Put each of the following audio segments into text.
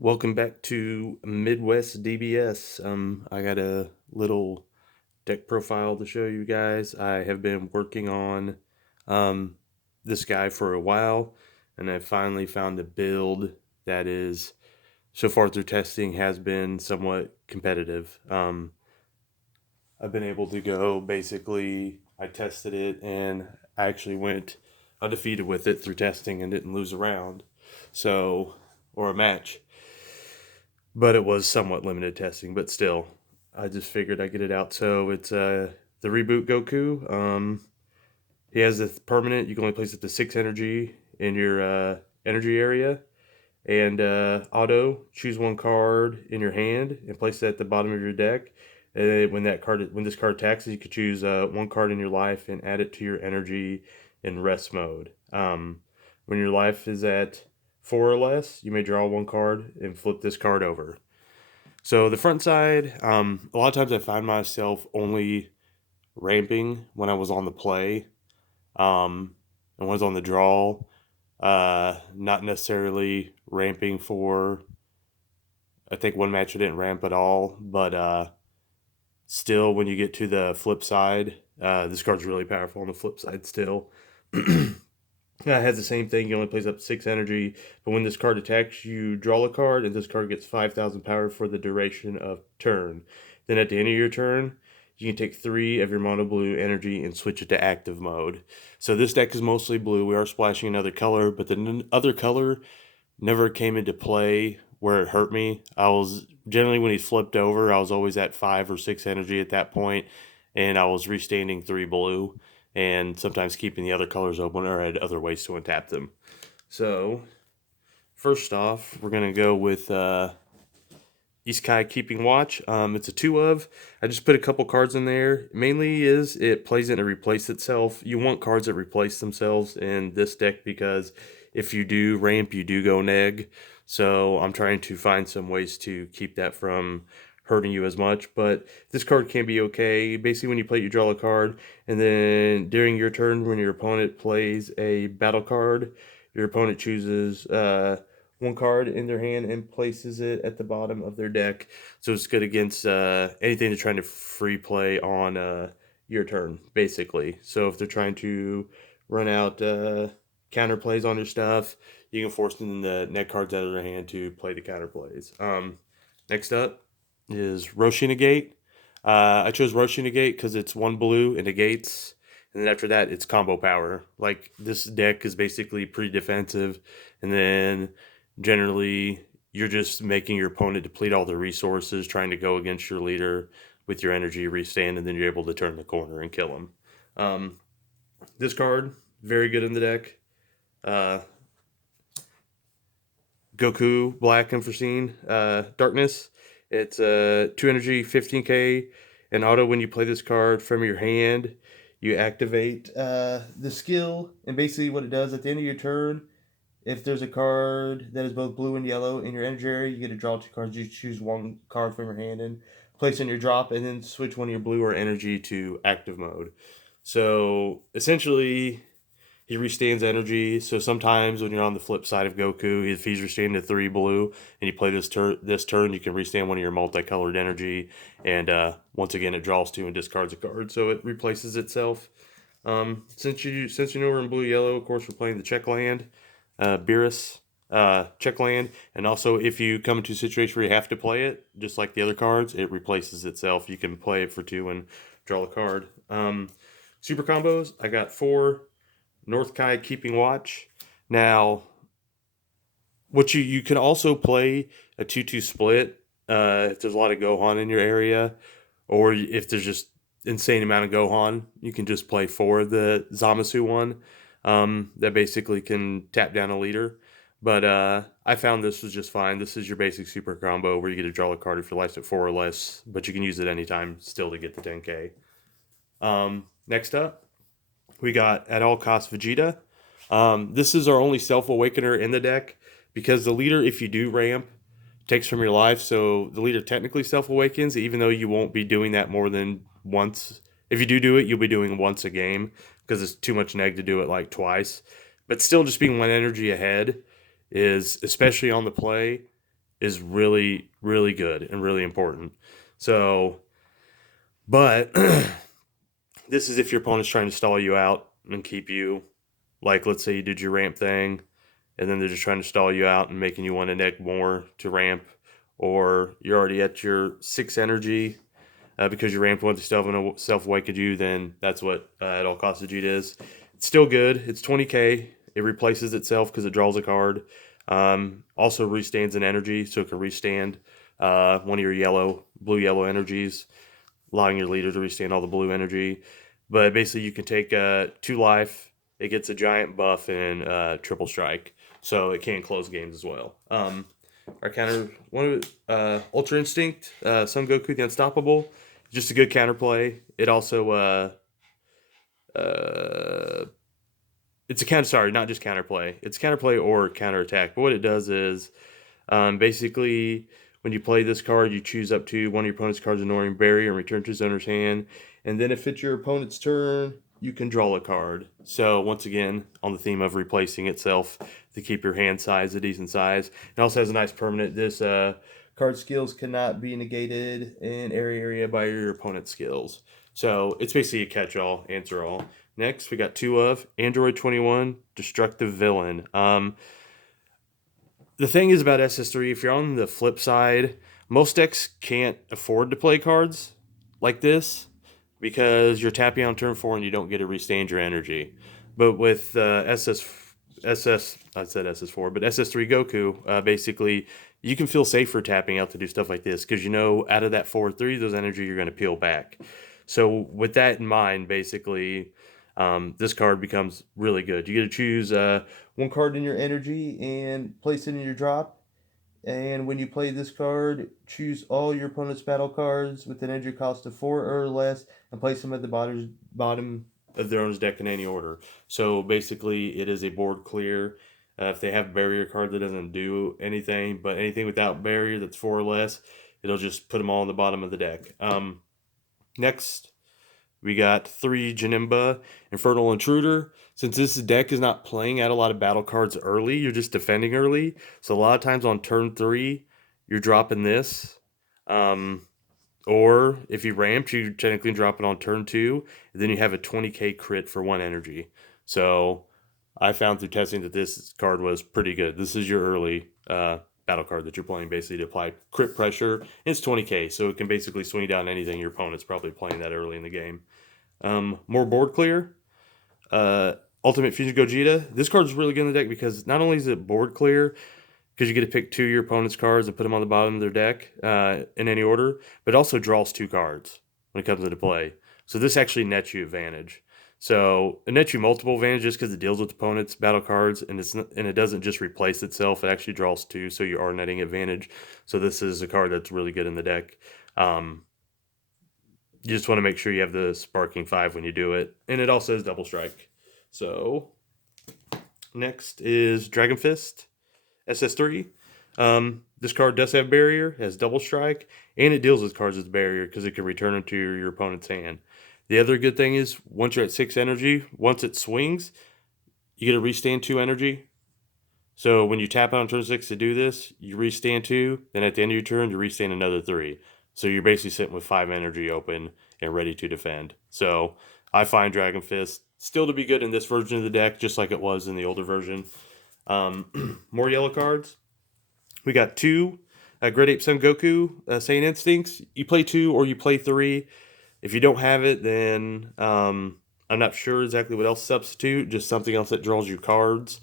Welcome back to Midwest DBS. I got a little deck profile to show you guys. I have been working on um, this guy for a while, and I finally found a build that is, so far through testing, has been somewhat competitive. I've been able to go basically, I tested it and I actually went undefeated with it through testing and didn't lose a round. So, or a match. But it was somewhat limited testing, but still, I just figured I'd get it out. So it's the reboot Goku. He has a permanent. You can only place it to 6 energy in your energy area, and auto choose one card in your hand and place it at the bottom of your deck. And when this card attacks, you could choose one card in your life and add it to your energy in rest mode. When your life is at 4 or less, you may draw one card and flip this card over. So the front side, a lot of times I find myself only ramping when I was on the play, and when I was on the draw, not necessarily ramping for. I think one match I didn't ramp at all, but still, when you get to the flip side, this card's really powerful on the flip side still. Yeah, it has the same thing. You only plays up 6 energy, but when this card attacks, you draw a card, and this card gets 5,000 power for the duration of turn. Then at the end of your turn, you can take 3 of your mono blue energy and switch it to active mode. So this deck is mostly blue. We are splashing another color, but the other color never came into play where it hurt me. I was generally, when he flipped over, I was always at 5 or 6 energy at that point, and I was restanding 3 blue and sometimes keeping the other colors open, or I had other ways to untap them. So, first off, we're going to go with Isekai Keeping Watch. It's a 2 of. I just put a couple cards in there. Mainly is it plays in to replace itself. You want cards that replace themselves in this deck because if you do ramp, you do go neg. So I'm trying to find some ways to keep that from hurting you as much. But this card can be okay. Basically, when you play it, you draw a card, and then during your turn, when your opponent plays a battle card, your opponent chooses one card in their hand and places it at the bottom of their deck. So it's good against anything they're trying to free play on your turn, basically. So if they're trying to run out counter plays on your stuff, you can force them the net cards out of their hand to play the counter plays. Next up is Roshi Negate. I chose Roshi Negate because it's 1 blue and negates. And then after that, it's combo power. Like, this deck is basically pretty defensive. And then generally, you're just making your opponent deplete all the resources, trying to go against your leader with your energy restand, and then you're able to turn the corner and kill him. This card, very good in the deck. Goku, Black Unforeseen, Darkness. It's 2 energy, 15k, and auto. When you play this card from your hand, you activate the skill, and basically what it does at the end of your turn, if there's a card that is both blue and yellow in your energy area, you get to draw 2 cards. You choose one card from your hand and place in your drop, and then switch one of your blue or energy to active mode. So essentially, he restands energy. So sometimes when you're on the flip side of Goku, if he's restanding to 3 blue and you play this turn, you can restand one of your multicolored energy, and once again it draws 2 and discards a card, so it replaces itself. Since you know we're in blue yellow, of course we're playing the check land, Beerus, check land, and also if you come into a situation where you have to play it, just like the other cards, it replaces itself. You can play it for 2 and draw a card. Super combos, I got 4. North Kai Keeping Watch. Now, what you can also play a 2-2 split if there's a lot of Gohan in your area, or if there's just insane amount of Gohan, you can just play for the Zamasu one. That basically can tap down a leader. But I found this was just fine. This is your basic super combo where you get to draw a card if your life's at 4 or less, but you can use it anytime still to get the 10k. Next up, we got At All Costs Vegeta. This is our only Self-Awakener in the deck, because the leader, if you do ramp, takes from your life, so the leader technically self-awakens, even though you won't be doing that more than once. If you do it, you'll be doing once a game, because it's too much neg to do it like twice. But still, just being 1 energy ahead is, especially on the play, is really, really good and really important. So, but this is if your opponent's trying to stall you out and keep you, like, let's say you did your ramp thing, and then they're just trying to stall you out and making you want to neg more to ramp, or you're already at your 6 energy because you ramped one to self-awakened you, then that's what at all costs of Vegeta is. It's still good. It's 20k. It replaces itself because it draws a card. Also restands an energy, so it can restand one of your blue-yellow energies, allowing your leader to restand all the blue energy. But basically, you can take 2 life. It gets a giant buff and triple strike, so it can close games as well. Our counter, Ultra Instinct, Son Goku, the Unstoppable, just a good counterplay. It also, uh, it's a counter. Sorry, not just counterplay. It's counterplay or counterattack. But what it does is, basically, when you play this card, you choose up to one of your opponent's cards, ignoring barrier, and return to his owner's hand. And then if it's your opponent's turn, you can draw a card. So once again, on the theme of replacing itself to keep your hand size a decent size. It also has a nice permanent. This card skills cannot be negated in area by your opponent's skills. So it's basically a catch-all, answer-all. Next, we got 2 of Android 21, Destructive Villain. The thing is about SS3, if you're on the flip side, most decks can't afford to play cards like this because you're tapping on turn 4 and you don't get to restand your energy. But with I said SS4, but SS3 Goku, basically, you can feel safer tapping out to do stuff like this because you know out of that 4-3, those energy you're going to peel back. So with that in mind, basically, this card becomes really good. You get to choose one card in your energy and place it in your drop. And when you play this card, choose all your opponent's battle cards with an energy cost of 4 or less and place them at the bottom of their own deck in any order. So basically, it is a board clear. If they have barrier card that doesn't do anything, but anything without barrier that's 4 or less, it'll just put them all on the bottom of the deck. Next, we got 3 Janemba, Infernal Intruder. Since this deck is not playing out a lot of battle cards early, you're just defending early. So a lot of times on turn 3, you're dropping this. Or if you ramped, you technically drop it on turn 2. And then you have a 20k crit for 1 energy. So I found through testing that this card was pretty good. This is your early battle card that you're playing basically to apply crit pressure. And it's 20k, so it can basically swing down anything your opponent's probably playing that early in the game. More board clear. Ultimate Fusion Gogeta. This card is really good in the deck because not only is it board clear, because you get to pick 2 of your opponent's cards and put them on the bottom of their deck in any order, but it also draws 2 cards when it comes into play. So this actually nets you advantage. So it nets you multiple advantages because it deals with opponent's battle cards, and it doesn't just replace itself. It actually draws 2, so you are netting advantage. So this is a card that's really good in the deck. You just want to make sure you have the Sparking 5 when you do it. And it also has Double Strike. So, next is Dragon Fist, SS3. This card does have Barrier, has Double Strike, and it deals with cards with Barrier because it can return them to your opponent's hand. The other good thing is, once you're at 6 energy, once it swings, you get to restand 2 energy. So when you tap out on turn 6 to do this, you restand 2, then at the end of your turn, you restand another 3. So you're basically sitting with 5 energy open and ready to defend. So I find Dragon Fist still to be good in this version of the deck, just like it was in the older version. More yellow cards. We got 2 Great Ape Son Goku, Saiyan Instincts. You play 2 or you play 3. If you don't have it, then I'm not sure exactly what else to substitute. Just something else that draws you cards.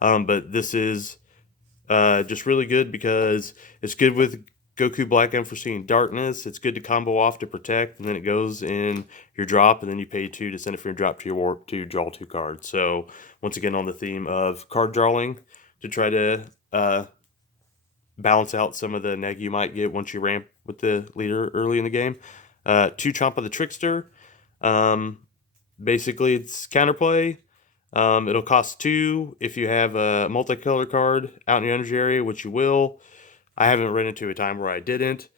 But this is just really good because it's good with Goku Black Unforeseen Darkness. It's good to combo off to protect, and then it goes in your drop, and then you pay 2 to send it from your drop to your warp to draw 2 cards. So once again, on the theme of card drawing, to try to balance out some of the neg you might get once you ramp with the leader early in the game. 2 Champa the Trickster. Basically, it's counterplay. It'll cost 2 if you have a multicolor card out in your energy area, which you will. I haven't run into a time where I didn't.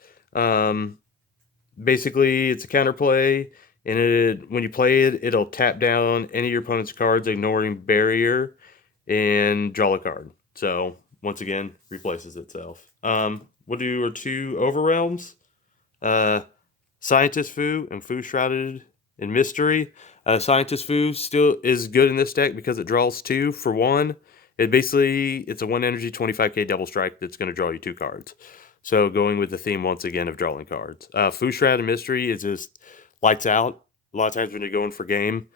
Basically, it's a counterplay, and when you play it, it'll tap down any of your opponent's cards, ignoring barrier, and draw a card. So once again, replaces itself. We'll do our 2 overrealms. Scientist Fu and Fu Shrouded in Mystery. Scientist Fu still is good in this deck because it draws 2 for 1. It's a 1 energy 25k double strike that's going to draw you 2 cards. So going with the theme once again of drawing cards. Fu Shrouded Mystery is just lights out. A lot of times when you're going for game,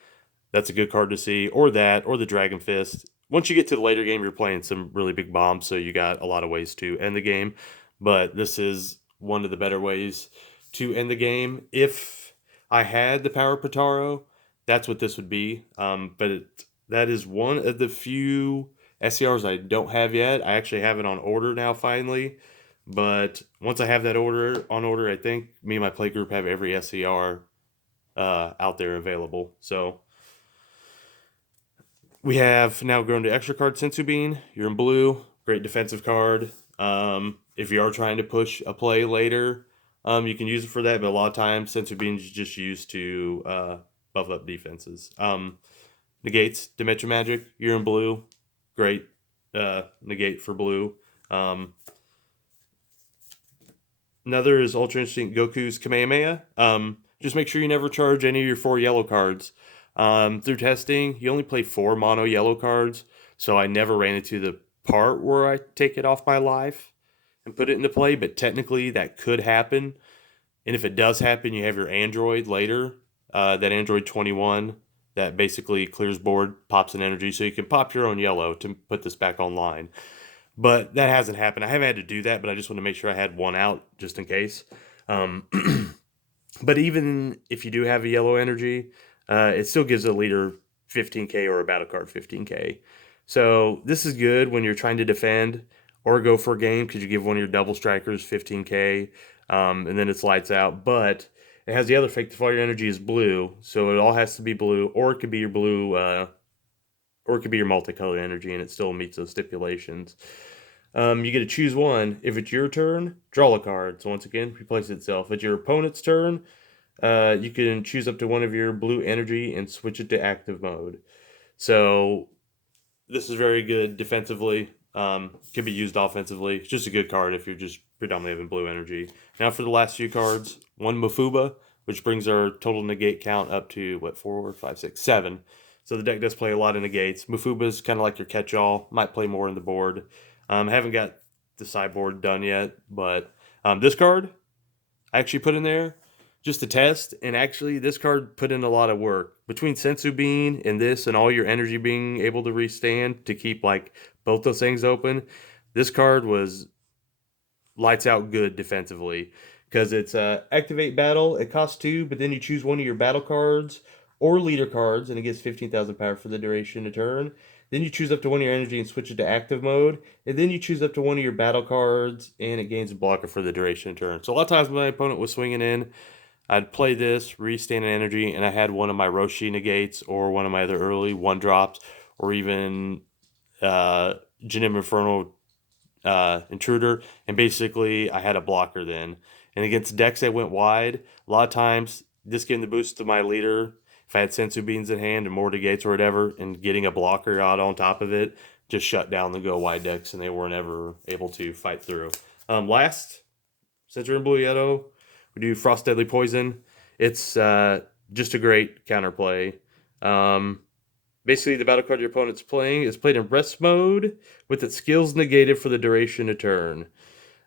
that's a good card to see. Or that, or the Dragon Fist. Once you get to the later game, you're playing some really big bombs, so you got a lot of ways to end the game. But this is one of the better ways to end the game. If I had the Power Potaro, that's what this would be. That is one of the few SCRs I don't have yet. I actually have it on order now, finally. But once I have that on order, I think me and my play group have every SCR out there available. So we have now grown to extra card Sensu Bean. You're in blue. Great defensive card. If you are trying to push a play later, you can use it for that. But a lot of times, Sensu Bean is just used to buff up defenses. Negates Dimension Magic. You're in blue. Great negate for blue. Another is Ultra Instinct Goku's Kamehameha. Just make sure you never charge any of your 4 yellow cards. Through testing, you only play 4 mono yellow cards, so I never ran into the part where I take it off my life and put it into play, but technically that could happen. And if it does happen, you have your Android later, that Android 21, that basically clears board, pops an energy, so you can pop your own yellow to put this back online. But that hasn't happened. I haven't had to do that, but I just want to make sure I had one out just in case. But even if you do have a yellow energy, it still gives a leader 15k or a battle card 15k. So this is good when you're trying to defend or go for a game because you give one of your double strikers 15k, and then it's lights out. But it has the other effect if all your energy is blue, so it all has to be blue, or it could be your blue, or it could be your multicolored energy, and it still meets those stipulations. You get to choose one. If it's your turn, draw a card. So once again, replace itself. If it's your opponent's turn, you can choose up to one of your blue energy and switch it to active mode. So this is very good defensively. Can be used offensively. It's just a good card if you're just predominantly having blue energy. Now for the last few cards, 1 Mafuba, which brings our total negate count up to, 4, 5, 6, 7. So the deck does play a lot of negates. Mafuba is kind of like your catch-all. Might play more in the board. I haven't got the sideboard done yet, but this card I actually put in there just to test, and actually this card put in a lot of work. Between Sensu Bean and this and all your energy being able to restand to keep like both those things open, this card was lights out good defensively because it's activate battle. It costs 2, but then you choose one of your battle cards or leader cards, and it gets 15,000 power for the duration of turn. Then you choose up to one of your energy and switch it to active mode. And then you choose up to one of your battle cards, and it gains a blocker for the duration of turn. So a lot of times when my opponent was swinging in, I'd play this, restand an energy, and I had one of my Roshi negates or one of my other early 1-drops, or even Janim Inferno Intruder, and basically I had a blocker then. And against decks that went wide, a lot of times this gave the boost to my leader. If I had Sensu Beans in hand and more negates or whatever, and getting a blocker out on top of it, just shut down the go wide decks, and they weren't ever able to fight through. Last, since you're in Blue Yellow, we do Frost Deadly Poison. It's just a great counterplay. Basically, the battle card your opponent's playing is played in rest mode with its skills negated for the duration of turn.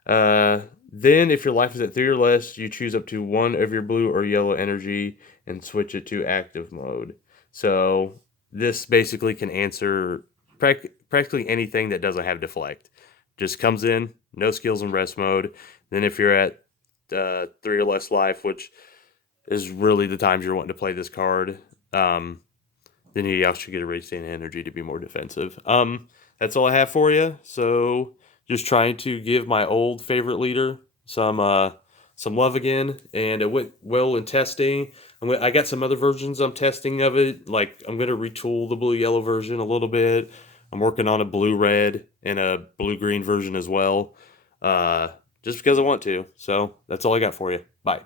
Then, if your life is at 3 or less, you choose up to one of your blue or yellow energy and switch it to active mode. So this basically can answer practically anything that doesn't have deflect. Just comes in, no skills in rest mode. Then if you're at 3 or less life, which is really the times you're wanting to play this card, then you also get a restand energy to be more defensive. That's all I have for you. So just trying to give my old favorite leader some love again, and it went well in testing. I got some other versions I'm testing of it. Like I'm gonna retool the blue-yellow version a little bit. I'm working on a blue-red and a blue-green version as well, just because I want to. So that's all I got for you. Bye.